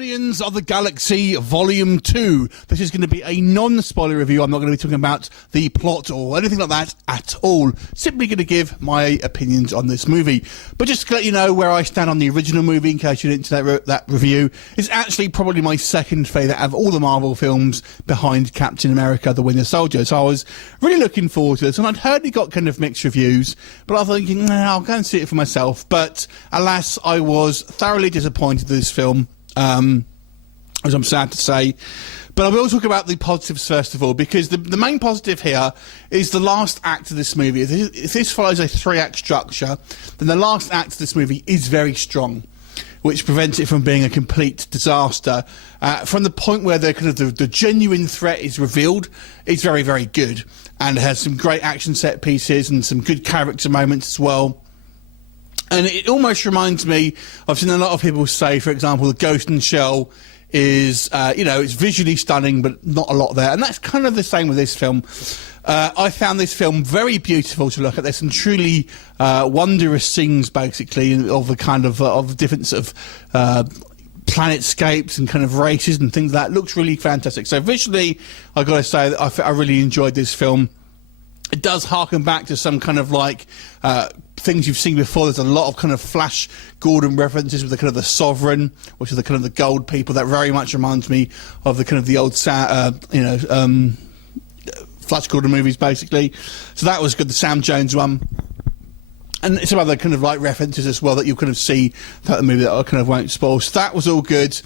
Guardians of the Galaxy Volume 2. This is going to be a non-spoiler review. I'm not going to be talking about the plot or anything like that at all. Simply going to give my opinions on this movie. But just to let you know where I stand on the original movie, in case you didn't see that review, it's actually probably my second favourite out of all the Marvel films behind Captain America, the Winter Soldier. So I was really looking forward to this, and I'd heard it got kind of mixed reviews, but I was thinking, nah, I'll go and see it for myself. But alas, I was thoroughly disappointed with this film. As I'm sad to say, but I will talk about the positives first of all, because the main positive here is the last act of this movie. If this follows a 3-act structure, then the last act of this movie is very strong, which prevents it from being a complete disaster. From the point where the genuine threat is revealed, it's very, very good, and it has some great action set pieces and some good character moments as well. And it almost reminds me, I've seen a lot of people say, for example, the Ghost in the Shell is, it's visually stunning, but not a lot there. And that's kind of the same with this film. I found this film very beautiful to look at. There's some truly wondrous scenes, basically, of the kind of different sort of planetscapes and kind of races and things like that. It looks really fantastic. So visually, I've got to say that I really enjoyed this film. It does harken back to some kind of like things you've seen before. There's a lot of kind of Flash Gordon references with the kind of the Sovereign, which is the kind of the gold people. That very much reminds me of the kind of the old Flash Gordon movies, basically. So that was good, the Sam Jones one. And some other kind of like references as well that you'll kind of see throughout the movie that I kind of won't spoil. So that was all good.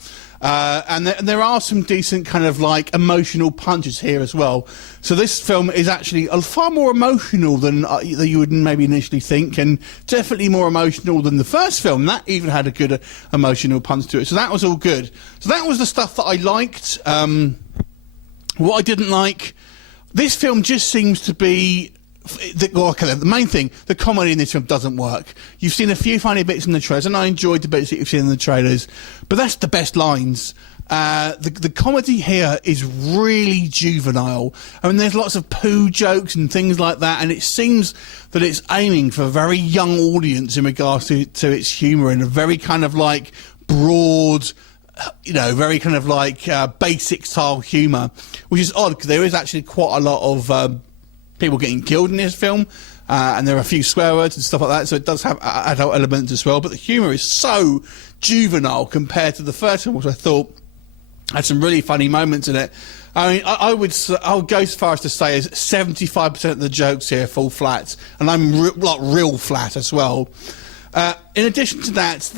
And there are some decent kind of like emotional punches here as well. So this film is actually far more emotional than you would maybe initially think, and definitely more emotional than the first film. That even had a good emotional punch to it. So that was all good. So that was the stuff that I liked. What I didn't like, this film just seems to be... the main thing, the comedy in this film doesn't work. You've seen a few funny bits in the trailers, and I enjoyed the bits that you've seen in the trailers, but that's the best lines. The comedy here is really juvenile. I mean, there's lots of poo jokes and things like that, and it seems that it's aiming for a very young audience in regards to its humour, and a very kind of like broad, very kind of like basic style humour, which is odd because there is actually quite a lot of people getting killed in this film, and there are a few swear words and stuff like that, so it does have adult elements as well, but the humour is so juvenile compared to the first one, which I thought had some really funny moments in it. I mean, I would go as far as to say as 75% of the jokes here fall flat, and I'm real flat as well. In addition to that,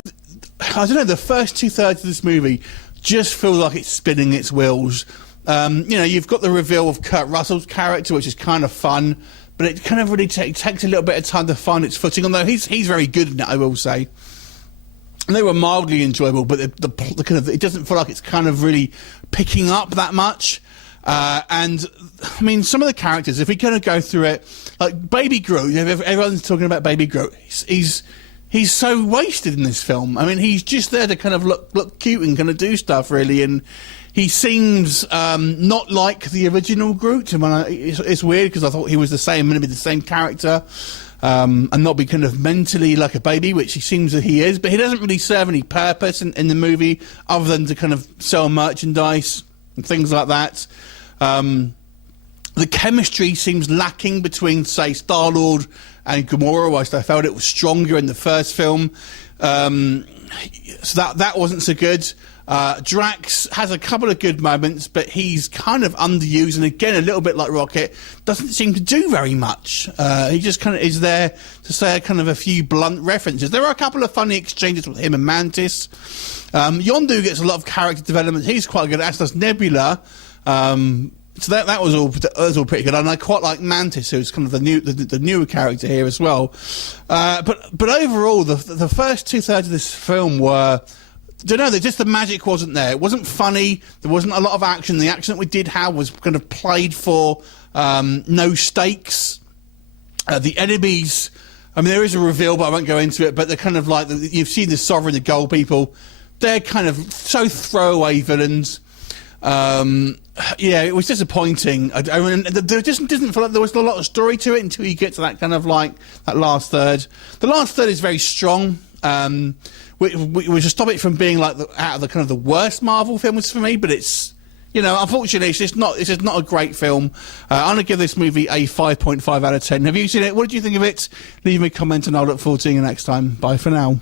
I don't know, the first 2/3 of this movie just feel like it's spinning its wheels. You've got the reveal of Kurt Russell's character, which is kind of fun, but it kind of really takes a little bit of time to find its footing, although he's very good in it, I will say. And they were mildly enjoyable, but the kind of, it doesn't feel like it's kind of really picking up that much. And, I mean, some of the characters, if we kind of go through it, like Baby Groot, everyone's talking about Baby Groot. He's so wasted in this film. I mean, he's just there to kind of look cute and kind of do stuff, really, and he seems not like the original Groot. It's weird because I thought he was maybe the same character, and not be kind of mentally like a baby, which he seems that he is. But he doesn't really serve any purpose in the movie other than to kind of sell merchandise and things like that. The chemistry seems lacking between, say, Star-Lord and Gamora, whilst I felt it was stronger in the first film. So that wasn't so good. Drax has a couple of good moments, but he's kind of underused, and again, a little bit like Rocket, doesn't seem to do very much. He just kind of is there to say kind of a few blunt references. There are a couple of funny exchanges with him and Mantis. Yondu gets a lot of character development. He's quite good, as does Nebula. So that was all pretty good, and I quite like Mantis, who's kind of the newer character here as well. But overall, the first 2/3 of this film were, just the magic wasn't there. It wasn't funny. There wasn't a lot of action. The action that we did have was kind of played for no stakes. The enemies, I mean, there is a reveal, but I won't go into it. But they're kind of like, you've seen the Sovereign, the Gold people. They're kind of so throwaway villains. It was disappointing. I mean, there just didn't feel like there was a lot of story to it until you get to that kind of like that last third. The last third is very strong. which will stop it from being like out of the kind of the worst Marvel films for me. But it's, you know, unfortunately, it's just not a great film. I'm going to give this movie a 5.5 out of 10. Have you seen it? What did you think of it? Leave me a comment and I'll look forward to seeing you next time. Bye for now.